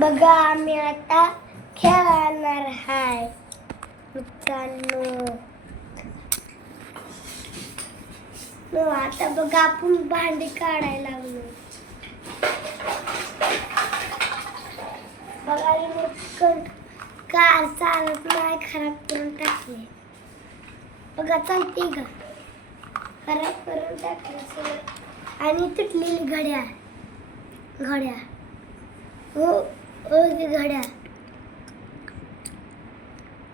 बघा आम्ही आता खेळणार आहे मित्रांनो. आता बघा आपण भांडी काढायला लागलो. बघा कार चालत नाही, खराब करून टाकले. बघा चालते का, खराब करून टाकले सगळं. आणि तुटलेली घड्याळ हो ती घड्याळ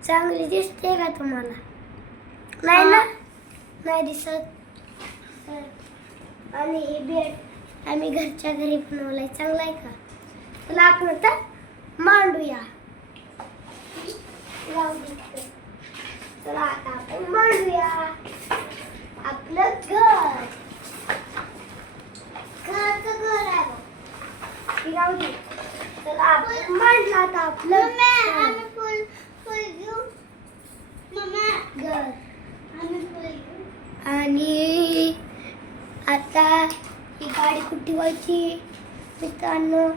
चांगली दिसते का तुम्हाला? नाही ना, नाही दिसत. आणि हे बेड आम्ही घरच्या घरी बनवलाय. चांगला आहे का? चला आपण आता मांडूया. चला आता आपण मांडूया आपलं घर. घरचं घर आहे बघ. चला आपण मांडलं आता आपलं फुल घेऊ. घर आणि आता ही गाडी कुठे ठेवायची मित्रांनो?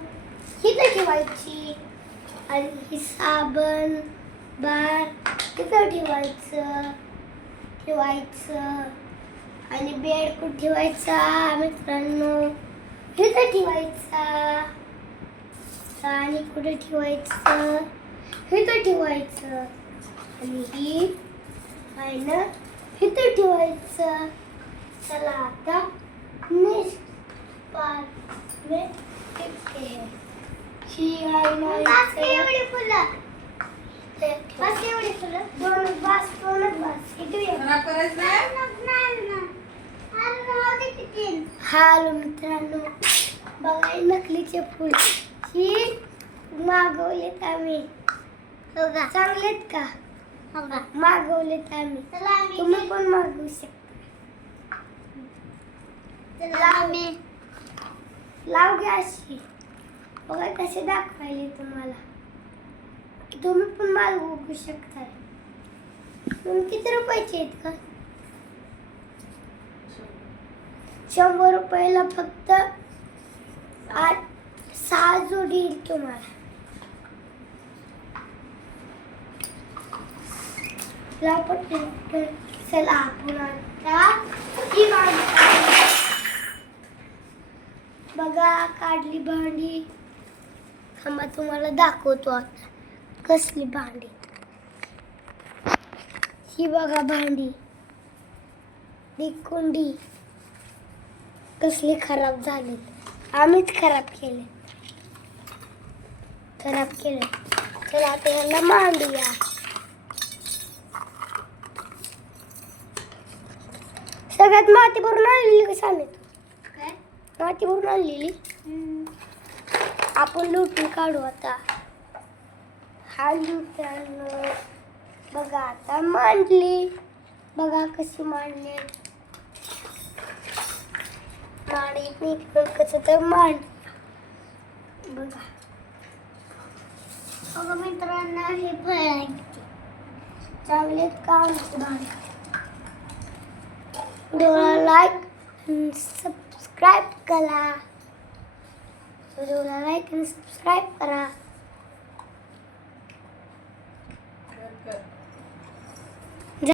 इथं ठेवायची. आणि ही साबण बार तिथं ठेवायचं. आणि बेड कुठे ठेवायचा मित्रांनो? इथं ठेवायचा. आणि कुठे ठेवायचं? इथं ठेवायचं. आणि ही आहे ना, इथं ठेवायचं. चला आता नेक्स्ट पार्ट में देखते हैं. ही आहे ना, एवढी फुलं. बस एवढी फुलं. दोनच बस. इकडे हालो मित्रांनो, बघा नकलीचे फुल ही मागवलेत आम्ही. चांगलेत का? मागवलेत आम्ही. तुम्ही पण मागवू शकता. लाव घ्या अशी. बघा कसे दाखवायले तुम्हाला. तुम्ही पण मागवू शकता. तुम्ही किती रुपयाचे आहेत का? 100 रुपयाला फक्त 6 जोडी येईल तुम्हाला. चला आपण आता ही भांडी बघा काढली भांडी. थांबा तुम्हाला दाखवतो आता कसली भांडी. ही बघा भांडी. ही कुंडी कसली खराब झाली. आम्हीच खराब केले. चला आता याला मांडूया. सगळ्यात माती भरून आणलेली का सांगत? काय माती भरून आणलेली? आपण लुटून काढू आता. हा लुटानं बघा आता मांडली. बघा कशी मांडली. कसं तर मांड. बघा मित्रांनो, हे फळ आहे चांगले काम. व्हिडिओला लाईक आणि सबस्क्राईब करा.